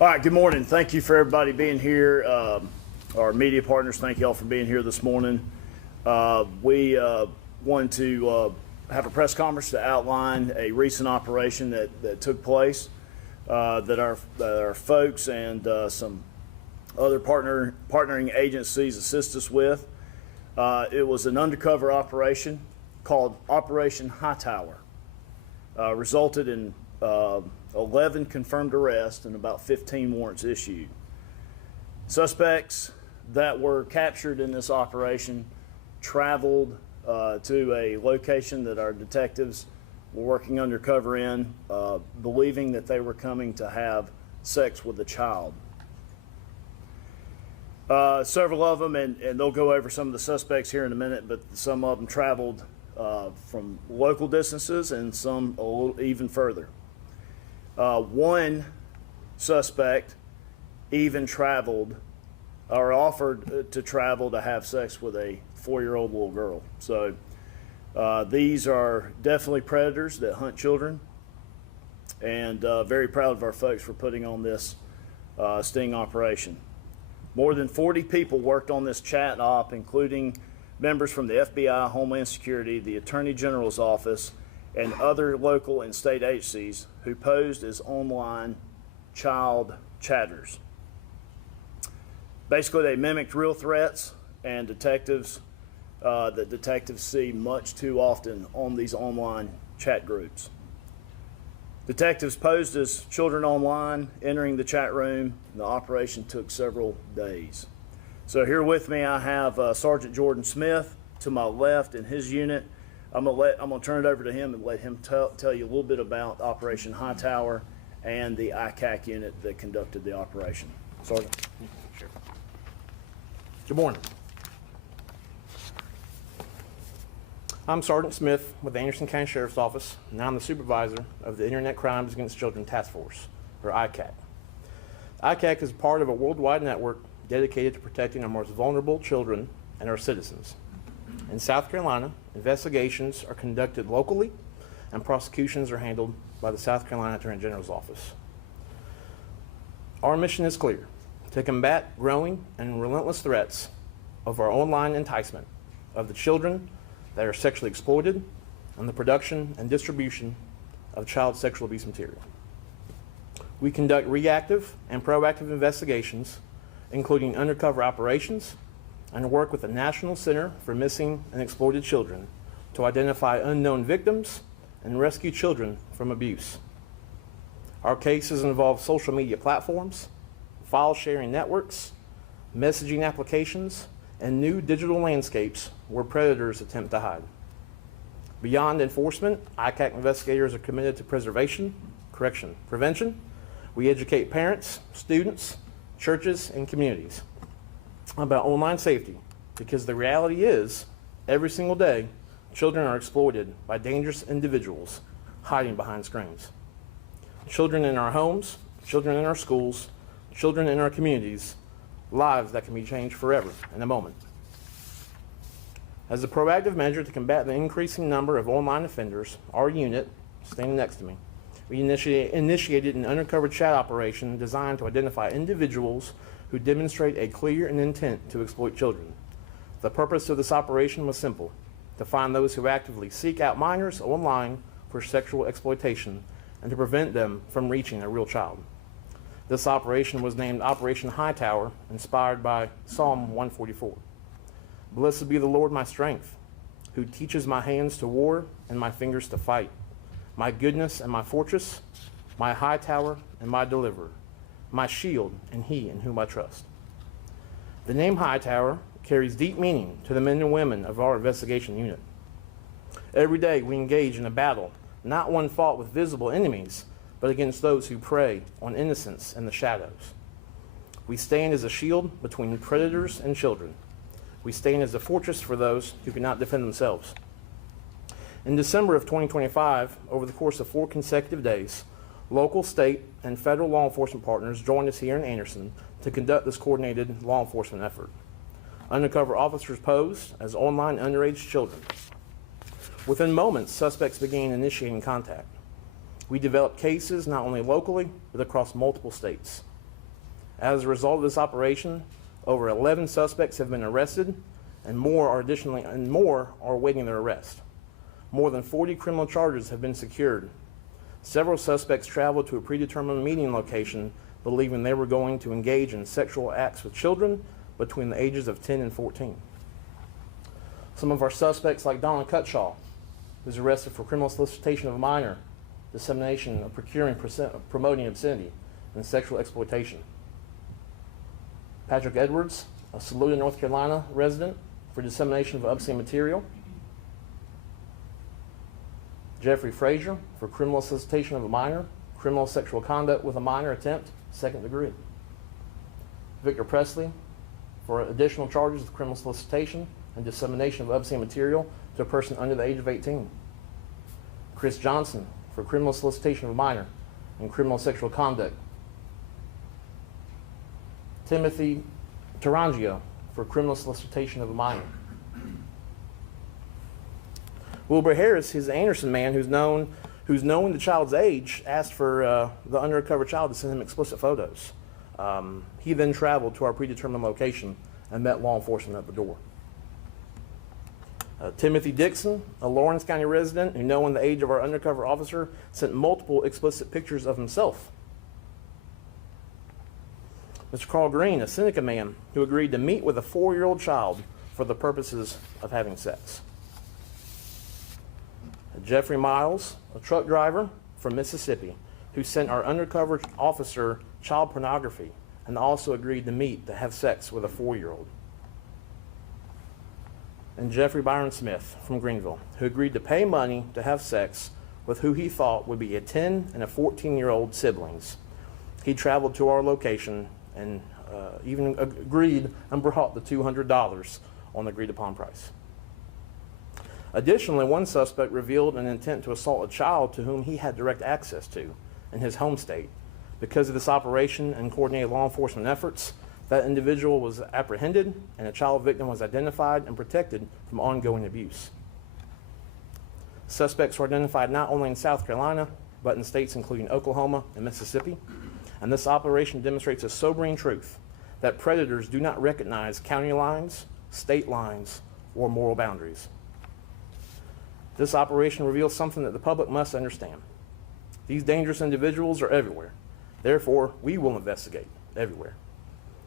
All right, good morning. Thank you for everybody being here. Our media partners, thank you all for being here this morning. We wanted to have a press conference to outline a recent operation that took place that our folks and some other partnering agencies assist us with. It was an undercover operation called Operation Hightower. Resulted in 11 confirmed arrests and about 15 warrants issued. Suspects that were captured in this operation traveled to a location that our detectives were working undercover in, believing that they were coming to have sex with a child. Several of them, and they'll go over some of the suspects here in a minute, but some of them traveled from local distances and some a little even further. One suspect even traveled or offered to travel to have sex with a 4-year-old little girl. So these are definitely predators that hunt children, and very proud of our folks for putting on this sting operation. More than 40 people worked on this chat op, including members from the FBI, Homeland Security, the Attorney General's office, and other local and state agencies who posed as online child chatters. Basically, they mimicked real threats and detectives that detectives see much too often on these online chat groups. Detectives posed as children online, entering the chat room. The operation took several days. So here with me, I have Sergeant Jordan Smith to my left in his unit. I'm gonna turn it over to him and let him tell you a little bit about Operation Hightower and the ICAC unit that conducted the operation. Sergeant. Sure. Good morning. I'm Sergeant Smith with the Anderson County Sheriff's Office, and I'm the supervisor of the Internet Crimes Against Children Task Force, or ICAC. ICAC is part of a worldwide network dedicated to protecting our most vulnerable children and our citizens. In South Carolina, investigations are conducted locally and prosecutions are handled by the South Carolina Attorney General's office. Our mission is clear: to combat growing and relentless threats of our online enticement of the children that are sexually exploited and the production and distribution of child sexual abuse material. We conduct reactive and proactive investigations, including undercover operations, and work with the National Center for Missing and Exploited Children to identify unknown victims and rescue children from abuse. Our cases involve social media platforms, file sharing networks, messaging applications, and new digital landscapes where predators attempt to hide. Beyond enforcement, ICAC investigators are committed to prevention. We educate parents, students, churches, and communities about online safety, because the reality is, every single day, children are exploited by dangerous individuals hiding behind screens. Children in our homes, children in our schools, children in our communities, lives that can be changed forever in a moment. As a proactive measure to combat the increasing number of online offenders, our unit, standing next to me, we initiated an undercover chat operation designed to identify individuals who demonstrate a clear intent to exploit children. The purpose of this operation was simple: to find those who actively seek out minors online for sexual exploitation and to prevent them from reaching a real child. This operation was named Operation Hightower, inspired by Psalm 144. Blessed be the Lord my strength, who teaches my hands to war and my fingers to fight, my goodness and my fortress, my high tower and my deliverer, my shield and he in whom I trust. The name Hightower carries deep meaning to the men and women of our investigation unit. Every day we engage in a battle, not one fought with visible enemies, but against those who prey on innocence in the shadows. We stand as a shield between predators and children. We stand as a fortress for those who cannot defend themselves. In December of 2025, over the course of 4 consecutive days, local, state, and federal law enforcement partners joined us here in Anderson to conduct this coordinated law enforcement effort. Undercover officers posed as online underage children. Within moments, suspects began initiating contact. We developed cases not only locally, but across multiple states. As a result of this operation, over 11 suspects have been arrested, and more are awaiting their arrest. More than 40 criminal charges have been secured. Several suspects traveled to a predetermined meeting location believing they were going to engage in sexual acts with children between the ages of 10 and 14. Some of our suspects, like Donald Cutshaw, who's arrested for criminal solicitation of a minor, dissemination of procuring, promoting obscenity, and sexual exploitation. Patrick Edwards, a Saluda, North Carolina resident, for dissemination of obscene material. Jeffrey Frazier, for criminal solicitation of a minor, criminal sexual conduct with a minor attempt, 2nd degree. Victor Presley, for additional charges of criminal solicitation and dissemination of obscene material to a person under the age of 18. Chris Johnson, for criminal solicitation of a minor and criminal sexual conduct. Timothy Tarangio, for criminal solicitation of a minor. Wilbur Harris, his Anderson man, who's knowing the child's age, asked for the undercover child to send him explicit photos. He then traveled to our predetermined location and met law enforcement at the door. Timothy Dixon, a Lawrence County resident who, knowing the age of our undercover officer, sent multiple explicit pictures of himself. Mr. Carl Green, a Seneca man who agreed to meet with a 4-year-old child for the purposes of having sex. Jeffrey Miles, a truck driver from Mississippi, who sent our undercover officer child pornography and also agreed to meet to have sex with a 4-year-old. And Jeffrey Byron Smith from Greenville, who agreed to pay money to have sex with who he thought would be a 10 and a 14-year-old siblings. He traveled to our location and even agreed and brought the $200 on the agreed upon price. Additionally, one suspect revealed an intent to assault a child to whom he had direct access to in his home state. Because of this operation and coordinated law enforcement efforts, that individual was apprehended and a child victim was identified and protected from ongoing abuse. Suspects were identified not only in South Carolina, but in states including Oklahoma and Mississippi. And this operation demonstrates a sobering truth that predators do not recognize county lines, state lines, or moral boundaries. This operation reveals something that the public must understand. These dangerous individuals are everywhere. Therefore, we will investigate everywhere.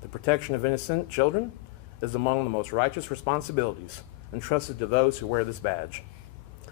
The protection of innocent children is among the most righteous responsibilities entrusted to those who wear this badge.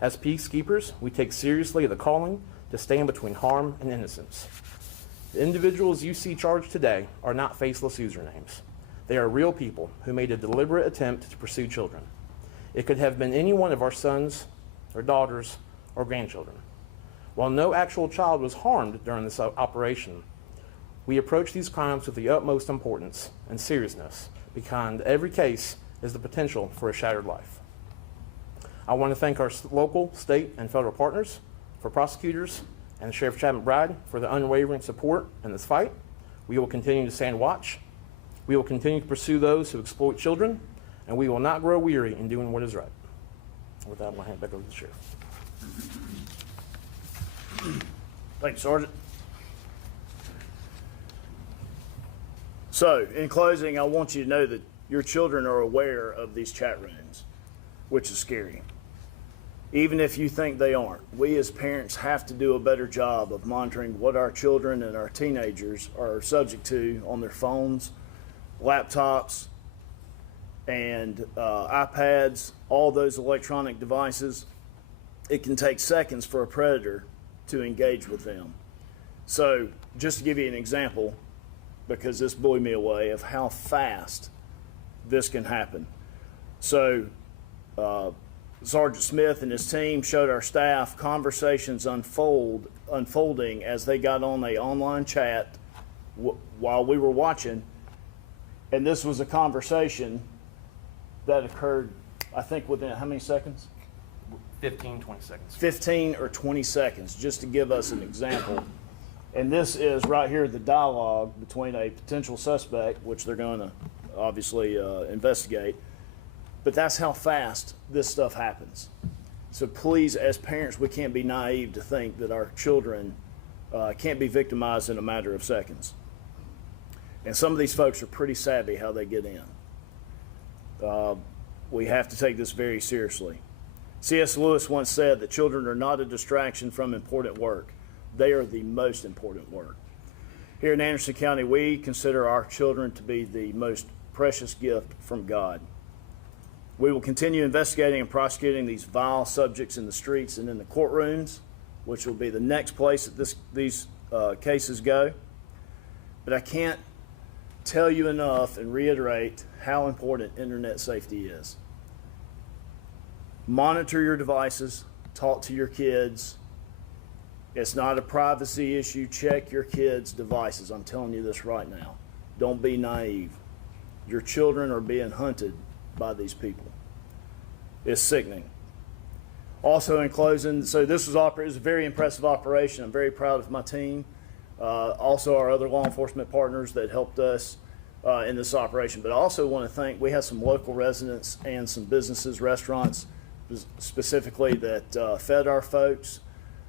As peacekeepers, we take seriously the calling to stand between harm and innocence. The individuals you see charged today are not faceless usernames. They are real people who made a deliberate attempt to pursue children. It could have been any one of our sons or daughters or grandchildren. While no actual child was harmed during this operation, we approach these crimes with the utmost importance and seriousness. Behind every case is the potential for a shattered life. I want to thank our local, state, and federal partners, for prosecutors, and Sheriff Chad McBride for the unwavering support in this fight. We will continue to stand watch. We will continue to pursue those who exploit children, and we will not grow weary in doing what is right. With that, I'm going to hand it back over to the Sheriff. Thank you, Sergeant. So, in closing, I want you to know that your children are aware of these chat rooms, which is scary. Even if you think they aren't, we as parents have to do a better job of monitoring what our children and our teenagers are subject to on their phones, laptops, and iPads, all those electronic devices. It can take seconds for a predator to engage with them. So, just to give you an example, because this blew me away, of how fast this can happen. So, Sergeant Smith and his team showed our staff conversations unfolding as they got on an online chat while we were watching. And this was a conversation that occurred, I think, within how many seconds? 15, 20 seconds. 15 or 20 seconds, just to give us an example. And this is right here the dialogue between a potential suspect, which they're going to obviously investigate. But that's how fast this stuff happens. So please, as parents, we can't be naive to think that our children can't be victimized in a matter of seconds. And some of these folks are pretty savvy how they get in. We have to take this very seriously. C.S. Lewis once said that children are not a distraction from important work. They are the most important work. Here in Anderson County, we consider our children to be the most precious gift from God. We will continue investigating and prosecuting these vile subjects in the streets and in the courtrooms, which will be the next place that these cases go. But I can't tell you enough and reiterate how important internet safety is. Monitor your devices, talk to your kids. It's not a privacy issue. Check your kids' devices. I'm telling you this right now. Don't be naive. Your children are being hunted by these people. It's sickening. Also, in closing, so this was a very impressive operation. I'm very proud of my team. Also, our other law enforcement partners that helped us in this operation. But I also want to thank, we have some local residents and some businesses, restaurants specifically, that fed our folks.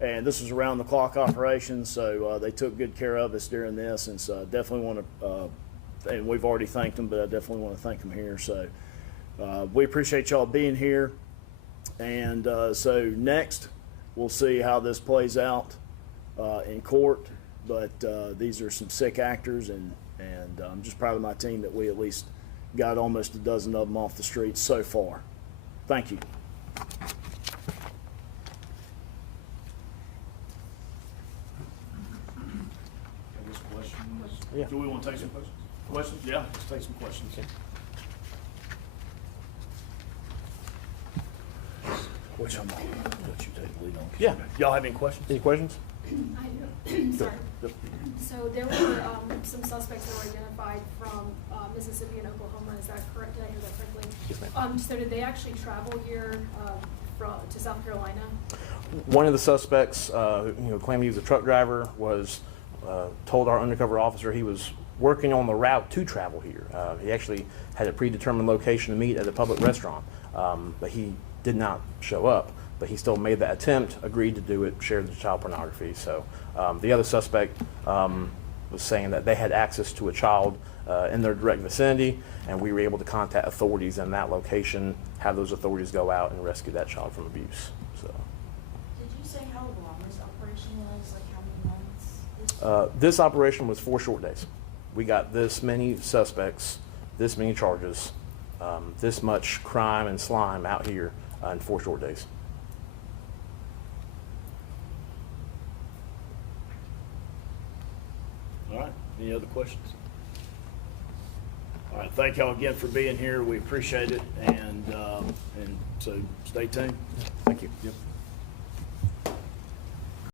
And this was around the clock operation, so they took good care of us during this. And so I definitely want to, and we've already thanked them, but I definitely want to thank them here. So we appreciate y'all being here. And so next, we'll see how this plays out in court. But these are some sick actors, and I'm just proud of my team that we at least got almost a dozen of them off the streets so far. Thank you. I guess questions? Yeah. Do we want to take some questions? Questions? Yeah, let's take some questions. Okay. Which I'm on. Let you take the lead on. Yeah. Y'all have any questions? Any questions? I do. Sorry. Yep. So there were some suspects that were identified from Mississippi and Oklahoma. Is that correct? Did I hear that correctly? Yes, ma'am. So did they actually travel here to South Carolina? One of the suspects, claimed he was a truck driver, was told our undercover officer he was working on the route to travel here. He actually had a predetermined location to meet at a public restaurant, but he did not show up. But he still made that attempt, agreed to do it, shared the child pornography. So the other suspect was saying that they had access to a child in their direct vicinity, and we were able to contact authorities in that location, have those authorities go out and rescue that child from abuse. So Did you say how long this operation was? Like how many months? this operation was 4 short days. We got this many suspects, this many charges, this much crime and slime out here in 4 short days. All right. Any other questions? All right. Thank y'all again for being here. We appreciate it. And so stay tuned. Thank you. Yep.